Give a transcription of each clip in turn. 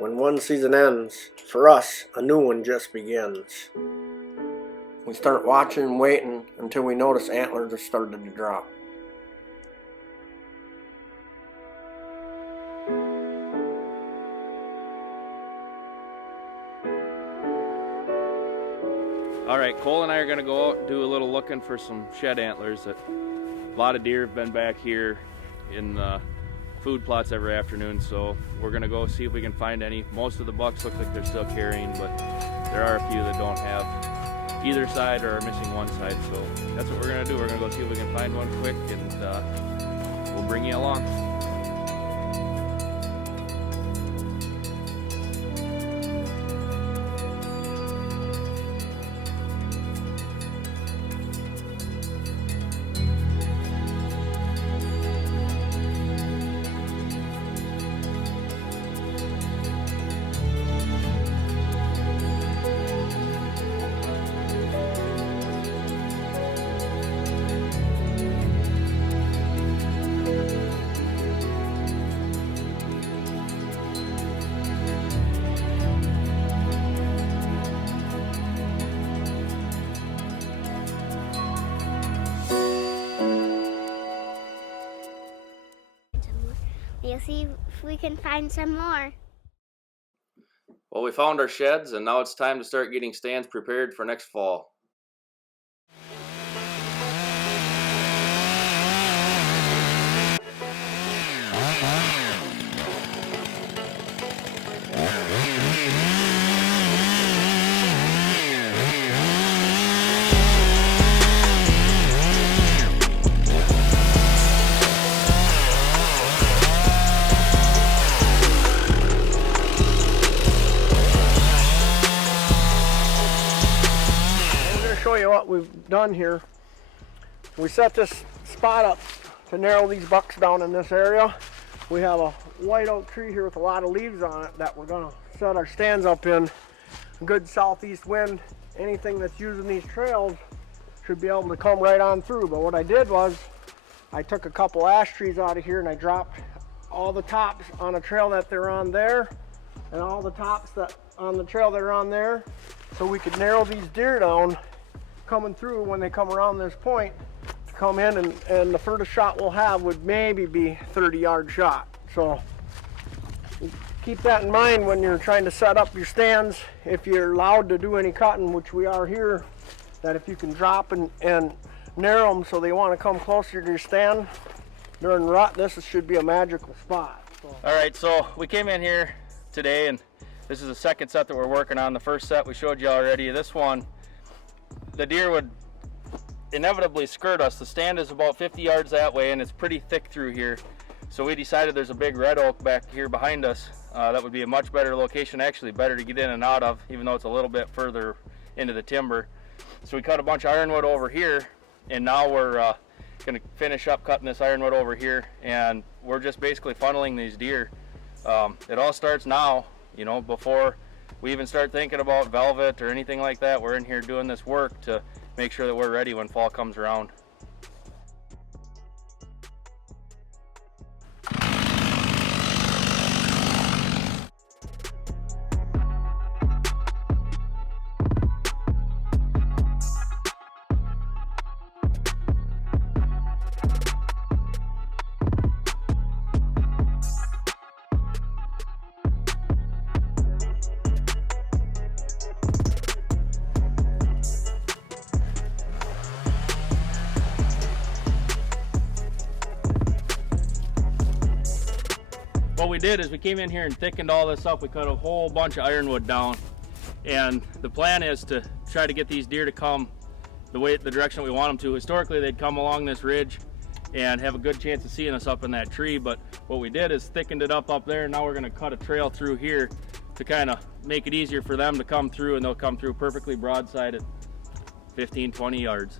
When one season ends, for us, a new one just begins. We start watching and waiting until we notice antlers have started to drop. Alright, Cole and I are going to go out and do a little looking for some shed antlers. A lot of deer have been back here in the food plots every afternoon, so we're going to go see if we can find any. Most of the bucks look like they're still carrying, but there are a few that don't have either side or are missing one side, so that's what we're going to do. We're going to go see if we can find one quick, and we'll bring you along. We'll see if we can find some more. Well, we found our sheds, and now it's time to start getting stands prepared for next fall. Show you what we've done here. We set this spot up to narrow these bucks down in this area. We have a white oak tree here with a lot of leaves on it that we're going to set our stands up in. Good southeast wind. Anything that's using these trails should be able to come right on through. But what I did was I took a couple ash trees out of here and I dropped all the tops on a trail that they're on there and all the tops that on the trail that are on there, so we could narrow these deer down coming through when they come around this point to come in, and the furthest shot we'll have would maybe be 30-yard shot. So keep that in mind when you're trying to set up your stands. If you're allowed to do any cutting, which we are here, that if you can drop and narrow them so they want to come closer to your stand during rut, this should be a magical spot. So. All right, so we came in here today, and this is the second set that we're working on. The first set we showed you already. This one, the deer would inevitably skirt us. The stand is about 50 yards that way, and it's pretty thick through here. So we decided there's a big red oak back here behind us. That would be a much better location, actually better to get in and out of, even though it's a little bit further into the timber. So we cut a bunch of ironwood over here, and now we're going to finish up cutting this ironwood over here, and we're just basically funneling these deer. It all starts now, you know, before we even start thinking about velvet or anything like that. We're in here doing this work to make sure that we're ready when fall comes around. What we did is we came in here and thickened all this up. We cut a whole bunch of ironwood down, and the plan is to try to get these deer to come the direction we want them to. Historically, they'd come along this ridge and have a good chance of seeing us up in that tree, but what we did is thickened it up there, and now we're going to cut a trail through here to kind of make it easier for them to come through, and they'll come through perfectly broadside at 15-20 yards.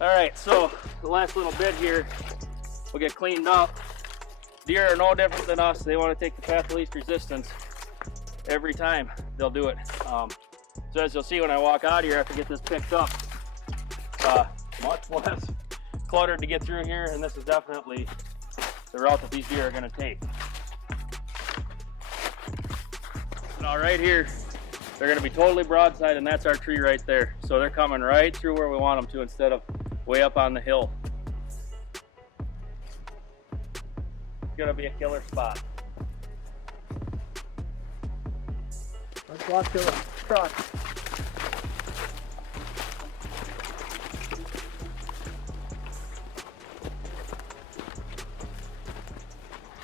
All right, so the last little bit here will get cleaned up, Deer are no different than us. They want to take the path of least resistance every time. They'll do it. So as you'll see when I walk out here, I have to get this picked up. Much less cluttered to get through here, and this is definitely the route that these deer are going to take. Now right here, they're going to be totally broadside, and that's our tree right there. So they're coming right through where we want them to instead of way up on the hill. It's going to be a killer spot. Let's walk to the truck.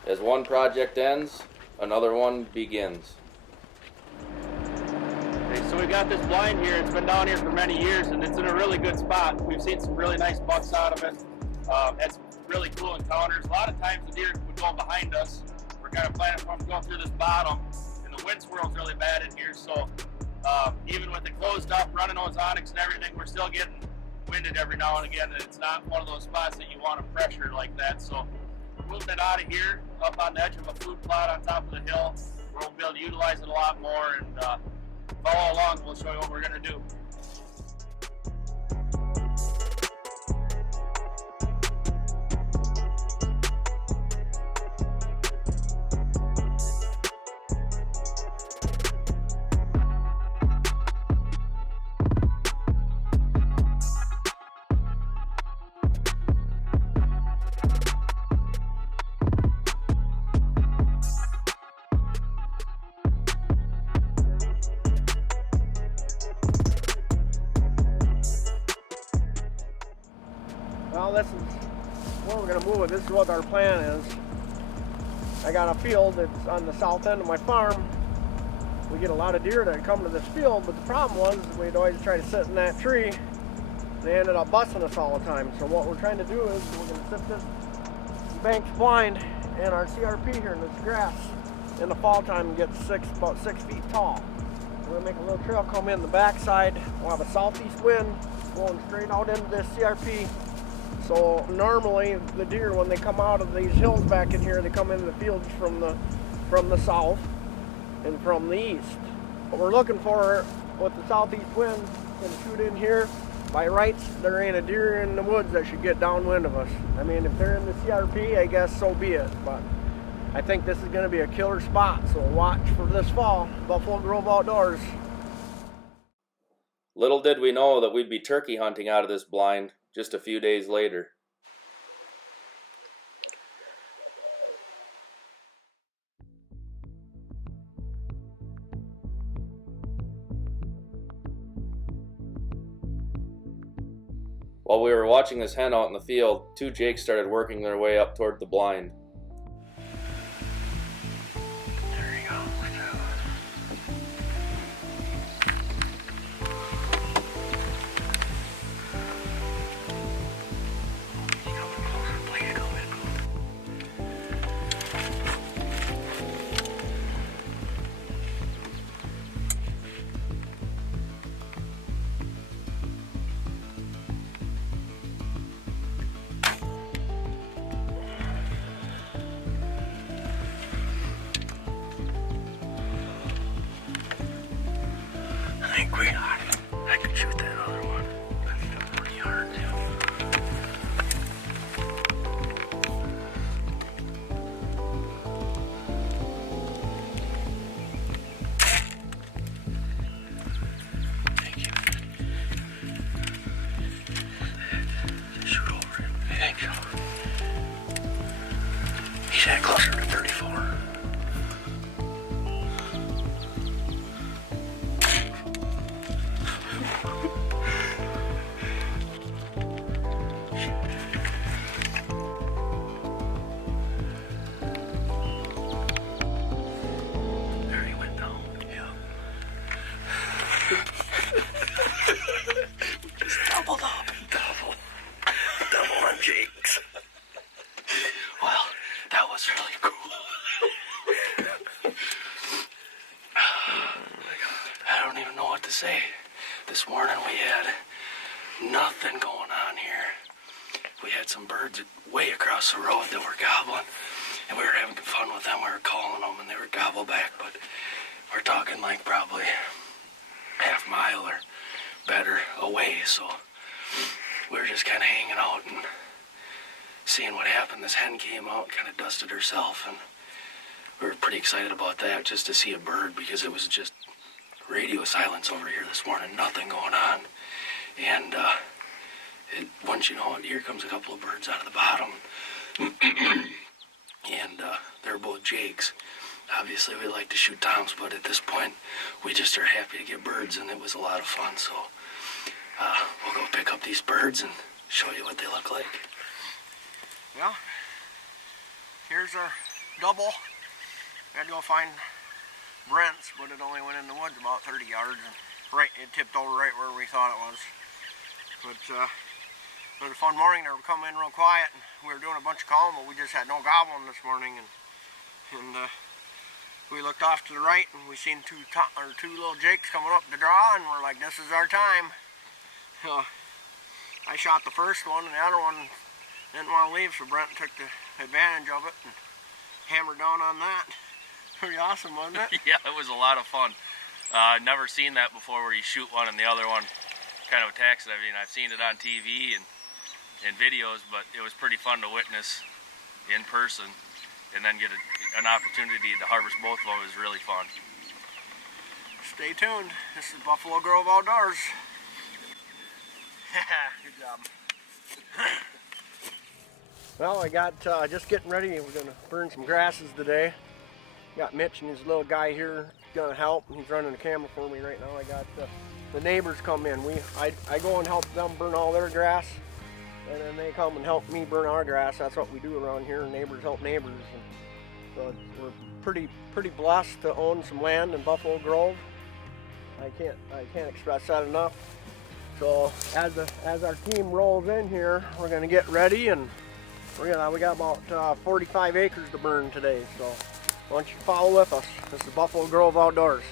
As one project ends, another one begins. Okay, so we've got this blind here. It's been down here for many years, and it's in a really good spot. We've seen some really nice bucks out of it. Had some really cool encounters. A lot of times the deer would go behind us. We're kind of planning for them to go through this bottom, and the wind swirl's really bad in here. So even with it closed up, running ozonics and everything, we're still getting winded every now and again. And it's not one of those spots that you want to pressure like that. So we're moving it out of here, up on the edge of a food plot on top of the hill, where we'll be able to utilize it a lot more. And follow along, we'll show you what we're going to do. Well, this is where we're going to move it. This is what our plan is. I got a field that's on the south end of my farm. We get a lot of deer that come to this field, but the problem was we'd always try to sit in that tree. They ended up busting us all the time. So what we're trying to do is we're going to sit this banked blind and our CRP here in this grass in the fall time and get about 6 feet tall. We're going to make a little trail come in the backside. We'll have a southeast wind going straight out into this CRP. So normally the deer, when they come out of these hills back in here, they come into the fields from the south and from the east. What we're looking for with the southeast wind and shoot in here, by rights, there ain't a deer in the woods that should get downwind of us. I mean, if they're in the CRP, I guess so be it. But I think this is going to be a killer spot, so watch for this fall. Buffalo Grove Outdoors. Little did we know that we'd be turkey hunting out of this blind just a few days later. While we were watching this hen out in the field, two jakes started working their way up toward the blind. There you go. I think we got it. I can shoot that other one. That's pretty hard too. Thank you. Just shoot over it. I think so. He's at closer to 34. Doubled up. Double on Jakes. Well, that was really cool. I don't even know what to say. This morning we had nothing going on here. We had some birds way across the road that were gobbling. and we were having fun with them. We were calling them, and they were gobble back, but we're talking like probably half mile or better away, so we were just kind of hanging out and seeing what happened. This hen came out, kind of dusted herself, and we were pretty excited about that, just to see a bird, because it was just radio silence over here this morning, nothing going on. And once you know it, here comes a couple of birds out of the bottom. And they're both jakes. Obviously we like to shoot toms, but at this point we just are happy to get birds, and it was a lot of fun. So we'll go pick up these birds and show you what they look like. Yeah, here's our double. Had to go find Brent's, but it only went in the woods about 30 yards, and it tipped over right where we thought it was. But it was a fun morning. They were coming in real quiet, and we were doing a bunch of calling, but we just had no gobbling this morning. And we looked off to the right, and we seen two little jakes coming up the draw, and we're like, this is our time. I shot the first one, and the other one didn't want to leave, so Brent took the advantage of it and hammered down on that. Pretty awesome, wasn't it? Yeah, it was a lot of fun. I've never seen that before, where you shoot one and the other one kind of attacks it. I mean, I've seen it on TV and videos, but it was pretty fun to witness in person, and then get an opportunity to harvest both of them. Is really fun. Stay tuned. This is Buffalo Grove Outdoors. Good job. Well, I got just getting ready. We're gonna burn some grasses today. Got Mitch and his little guy here gonna help. He's running the camera for me right now. I got the neighbors come in. I go and help them burn all their grass, and then they come and help me burn our grass. That's what we do around here. Neighbors help neighbors. And so we're pretty blessed to own some land in Buffalo Grove. I can't express that enough. So as our team rolls in here, we're gonna get ready, and we got about 45 acres to burn today. So why don't you follow with us? This is Buffalo Grove Outdoors.